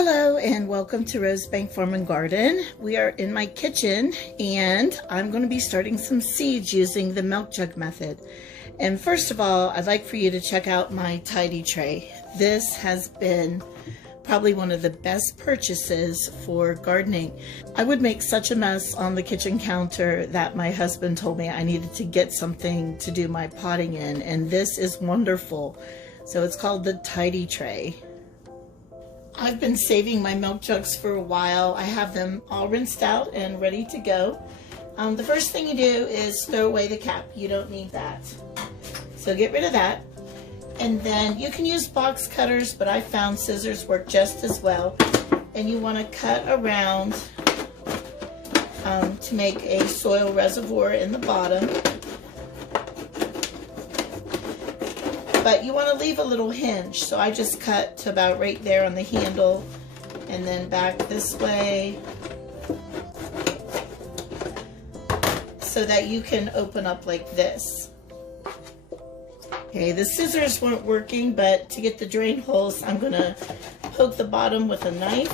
Hello and welcome to Rosebank Farm and Garden. We are in my kitchen and I'm going to be starting some seeds using the milk jug method. And first of all, I'd like for you to check out my tidy tray. This has been probably one of the best purchases for gardening. I would make such a mess on the kitchen counter that my husband told me I needed to get something to do my potting in, and this is wonderful. So it's called the tidy tray. I've been saving my milk jugs for a while. I have them all rinsed out and ready to go. The first thing you do is throw away the cap. You don't need that. So get rid of that. And then you can use box cutters, but I found scissors work just as well. And you want to cut around to make a soil reservoir in the bottom. But you want to leave a little hinge, so I just cut to about right there on the handle and then back this way so that you can open up like this. Okay, the scissors weren't working, but to get the drain holes, I'm going to poke the bottom with a knife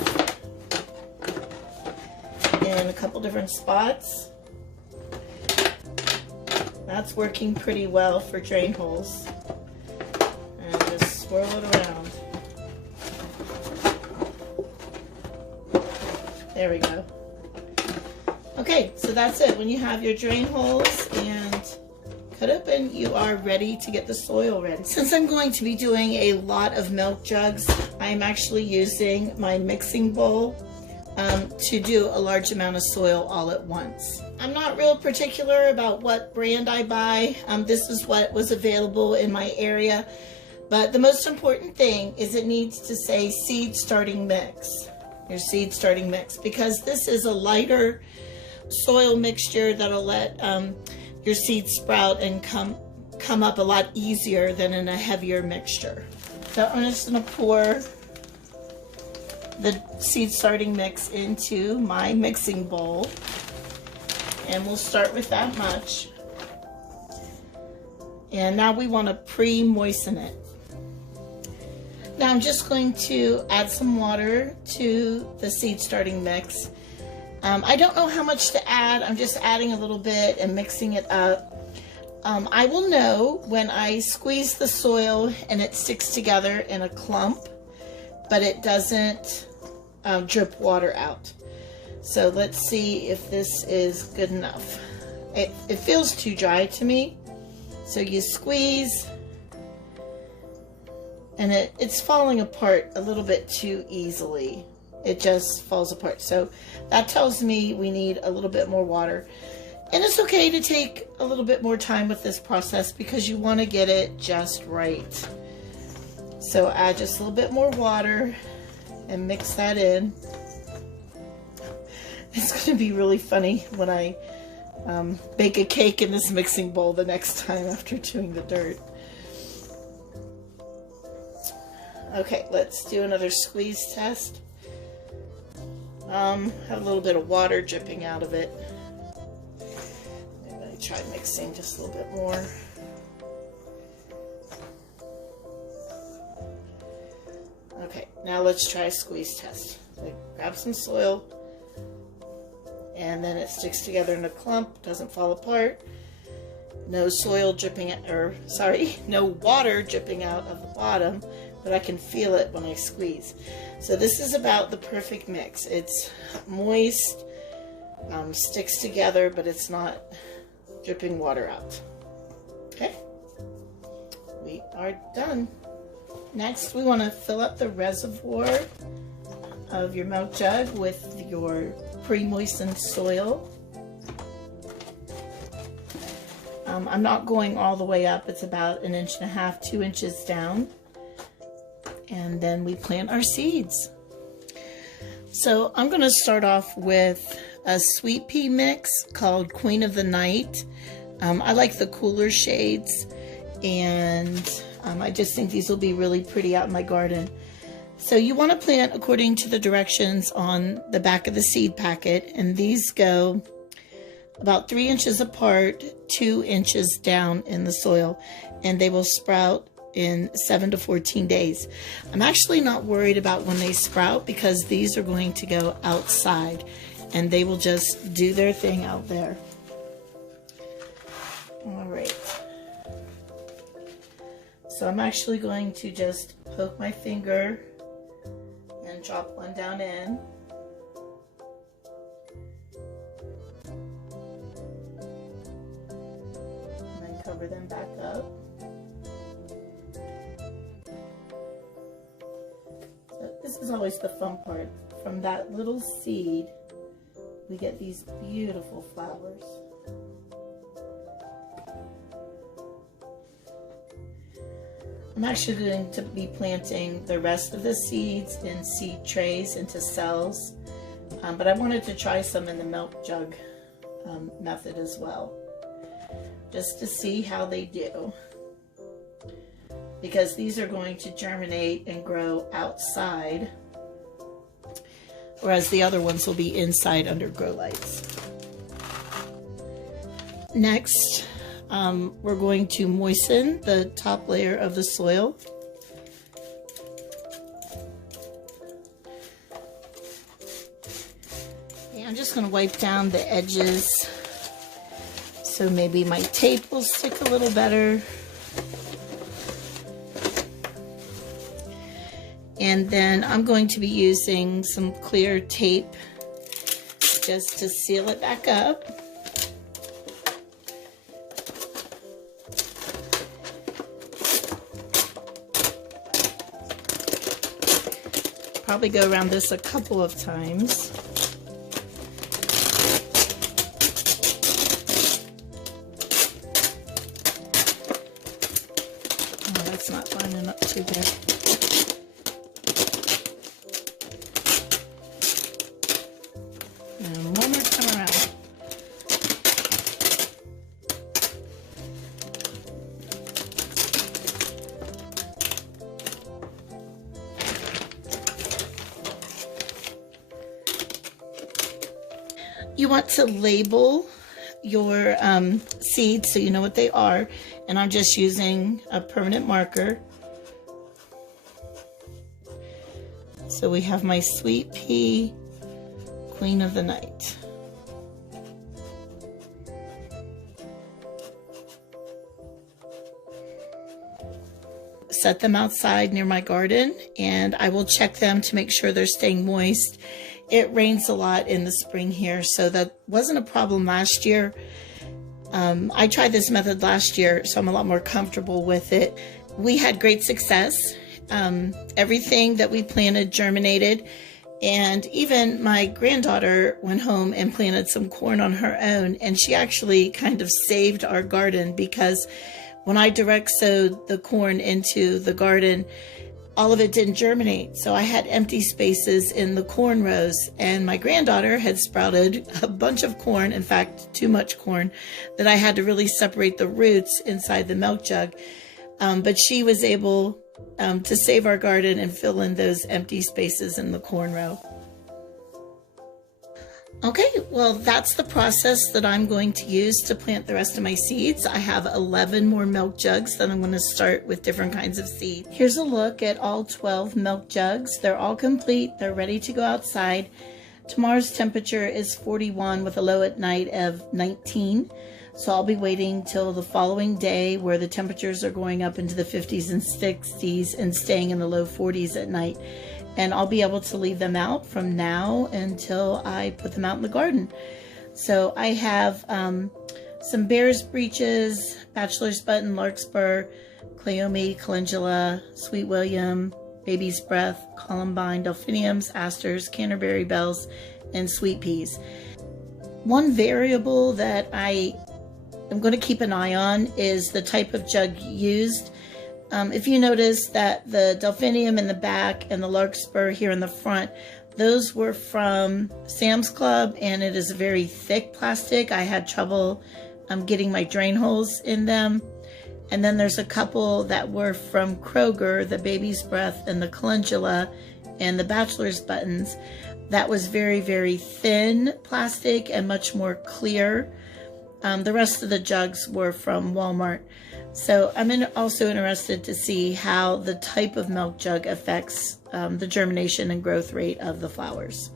in a couple different spots. That's working pretty well for drain holes. Swirl it around. There we go. Okay, so that's it. When you have your drain holes and cut open, you are ready to get the soil ready. Since I'm going to be doing a lot of milk jugs, I'm actually using my mixing bowl to do a large amount of soil all at once. I'm not real particular about what brand I buy. This is what was available in my area. But the most important thing is it needs to say seed starting mix, your seed starting mix, because this is a lighter soil mixture that'll let your seeds sprout and come up a lot easier than in a heavier mixture. So I'm just going to pour the seed starting mix into my mixing bowl, and we'll start with that much. And now we want to pre-moisten it. Now I'm just going to add some water to the seed starting mix. I don't know how much to add. I'm just adding a little bit and mixing it up. I will know when I squeeze the soil and it sticks together in a clump, but it doesn't drip water out. So let's see if this is good enough. It feels too dry to me. So you squeeze, and it's falling apart a little bit too easily. It just falls apart. So that tells me we need a little bit more water. And it's okay to take a little bit more time with this process because you want to get it just right. So add just a little bit more water and mix that in. It's going to be really funny when I bake a cake in this mixing bowl the next time after doing the dirt. Okay, let's do another squeeze test. Have a little bit of water dripping out of it. I'm going to try mixing just a little bit more. Okay, now let's try a squeeze test. So grab some soil, and then it sticks together in a clump, doesn't fall apart. No soil dripping, no water dripping out of the bottom, but I can feel it when I squeeze. So this is about the perfect mix. It's moist, sticks together, but it's not dripping water out. Okay, we are done. Next, we want to fill up the reservoir of your milk jug with your pre-moistened soil. I'm not going all the way up. It's about 1.5 inches, 2 inches down. And then we plant our seeds. So I'm going to start off with a sweet pea mix called Queen of the Night. I like the cooler shades, and I just think these will be really pretty out in my garden. So you want to plant according to the directions on the back of the seed packet, and these go about 3 inches apart, 2 inches down in the soil, and they will sprout in 7 to 14 days. I'm actually not worried about when they sprout because these are going to go outside and they will just do their thing out there. All right. So I'm actually going to just poke my finger and drop one down in. And then cover them back up. So this is always the fun part. From that little seed, we get these beautiful flowers. I'm actually going to be planting the rest of the seeds in seed trays into cells, but I wanted to try some in the milk jug method as well, just to see how they do, because these are going to germinate and grow outside, whereas the other ones will be inside under grow lights. Next, we're going to moisten the top layer of the soil. And I'm just going to wipe down the edges so maybe my tape will stick a little better. And then I'm going to be using some clear tape just to seal it back up. Probably go around this a couple of times. Oh, that's not lining up too good. And one more time around. You want to label your seeds so you know what they are, and I'm just using a permanent marker. So we have my sweet pea, queen of the night. Set them outside near my garden, and I will check them to make sure they're staying moist. It rains a lot in the spring here, so that wasn't a problem last year. I tried this method last year, so I'm a lot more comfortable with it. We had great success. Everything that we planted germinated, and even my granddaughter went home and planted some corn on her own, and she actually kind of saved our garden, because when I direct sowed the corn into the garden, all of it didn't germinate. So I had empty spaces in the corn rows, and my granddaughter had sprouted a bunch of corn, in fact, too much corn, that I had to really separate the roots inside the milk jug. But she was able to save our garden and fill in those empty spaces in the corn row. Okay, well, that's the process that I'm going to use to plant the rest of my seeds. I have 11 more milk jugs that I'm going to start with different kinds of seeds. Here's a look at all 12 milk jugs. They're all complete. They're ready to go outside. Tomorrow's temperature is 41 with a low at night of 19. So I'll be waiting till the following day, where the temperatures are going up into the 50s and 60s and staying in the low 40s at night. And I'll be able to leave them out from now until I put them out in the garden. So I have some bear's breeches, bachelor's button, larkspur, cleome, calendula, sweet william, baby's breath, columbine, delphiniums, asters, canterbury bells, and sweet peas. One variable that I am going to keep an eye on is the type of jug used. If you notice that the delphinium in the back and the larkspur here in the front, those were from Sam's Club, and it is a very thick plastic. I had trouble getting my drain holes in them. And then there's a couple that were from Kroger, the baby's breath and the calendula and the bachelor's buttons. That was very, very thin plastic and much more clear. The rest of the jugs were from Walmart. So I'm also interested to see how the type of milk jug affects the germination and growth rate of the flowers.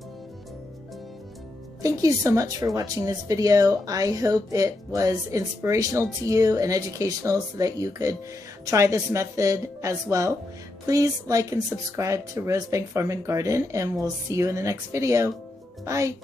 Thank you so much for watching this video. I hope it was inspirational to you and educational so that you could try this method as well. Please like and subscribe to Rosebank Farm and Garden, and we'll see you in the next video. Bye.